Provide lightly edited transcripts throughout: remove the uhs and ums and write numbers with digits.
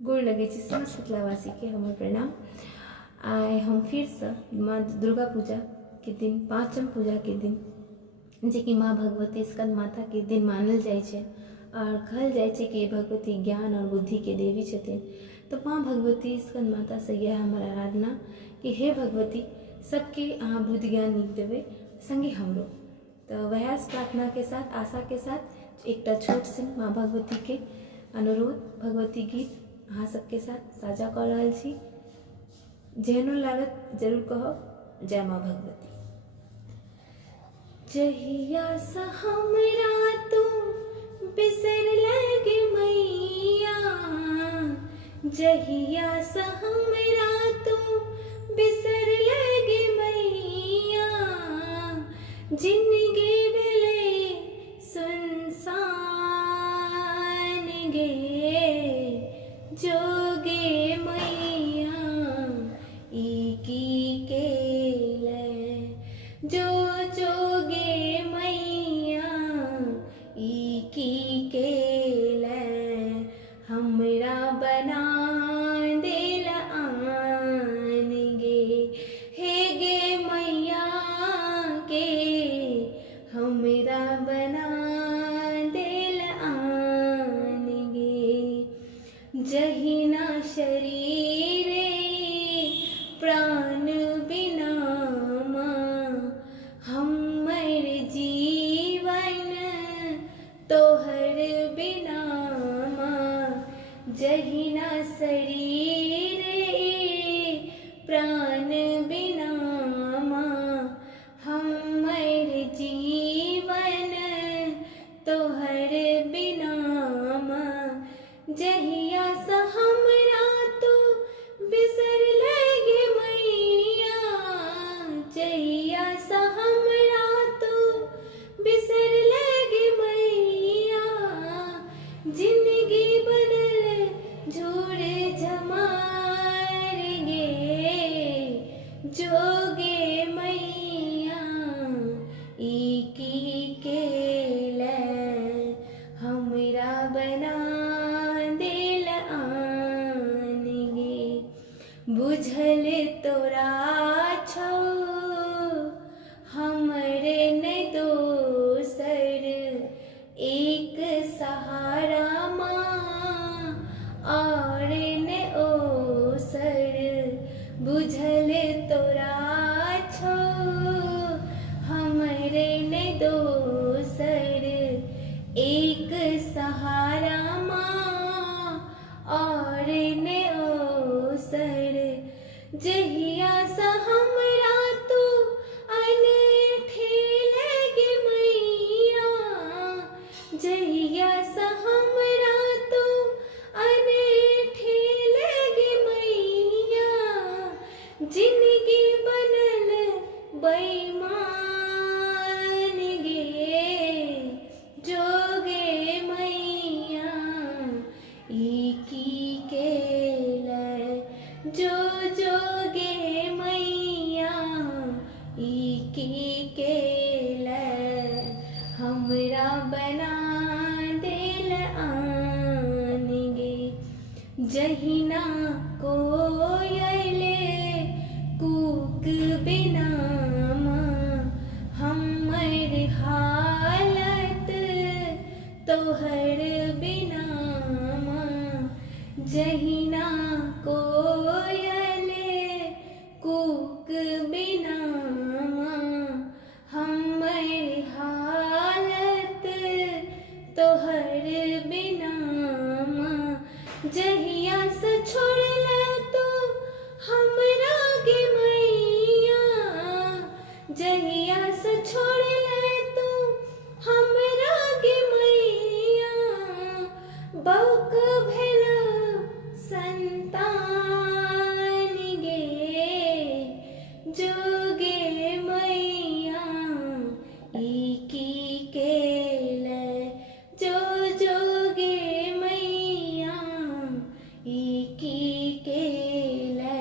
गोड़ लगे छी समस्त मिथिलावासी के हमर प्रणाम। आइ हम फिर से माँ दुर्गा पूजा के दिन, पाँचम पूजा के दिन, जे कि माँ भगवती स्कंद माता के दिन मानल जाय छै और कहल जाय छै कि भगवती ज्ञान और बुद्धि के देवी छथिन। तो माँ भगवती स्कंद माता से यह हमर आराधना कि हे भगवती सबके अहाँ बुद्धि ज्ञान नीक देवे, संगे हमरो। तो वह प्रार्थना के साथ, आशा के साथ एक छोट सन माँ भगवती के अनुरोध भगवती गीत अहाँ सबके साथ साझा कर रहल छी। जेहनो लागत जरूर कहब। जय माँ भगवती। जहिया सा हमरा तू बिसर लगे मैया, जहिया सा हमरा तू बिसर लगे मैया, जिंदगी भेले सुनसान गे, जोगे मैया ई की केले, जो जोगे मैया ई की केले, हमरा बना देल आन गे, हे गे मैया के हमरा बना देल आन गे। जहिना शरीर प्राण बिना माँ, हमर जीवन तोहर बिना माँ। जहिना शरीर प्राण बिना माँ, हमर जीवन तोहर बिना माँ। जहिया सा हमरा तू बिसर लगे मैया, जहिया सा हमरा तू बिसर लगे मैया, जिंदगी बनल झूर झमार गे, जोगे मैया ई की केले, हमरा बना बुझल तोरा छौ हमरे ने दोसर, एक सहारा माँ और ने ओसर। बुझल तोरा छौ हमरे ने दोसर, एक सहारा माँ और ने ओसर। जहिया सा हमरा तू अनठे लगे मैया, जहिया सा हमरा तू अनठे लगे मैया, जिंदगी बनल बेईमान गे, जोगे मैया ई की केले, जो जोगे मैया ई की केले, हमरा बना देल आन गे। जहिना कोयल कूक बिना माँ, हमर हालत तोहर बिना माँ। जहिना कोयल कूक बिना माँ, हमर हालत तोहर बिना माँ। जहिया से छोड़ले तू हमरा गे मैया, जहिया से छोड़ले तू हमरा गे मैया, बौक भेल संतान गे, जोगे मैया ई की केले, जो जोगे मैया ई की केले,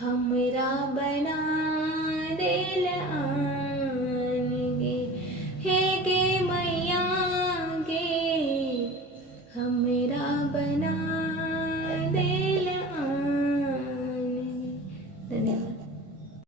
हमरा बना देल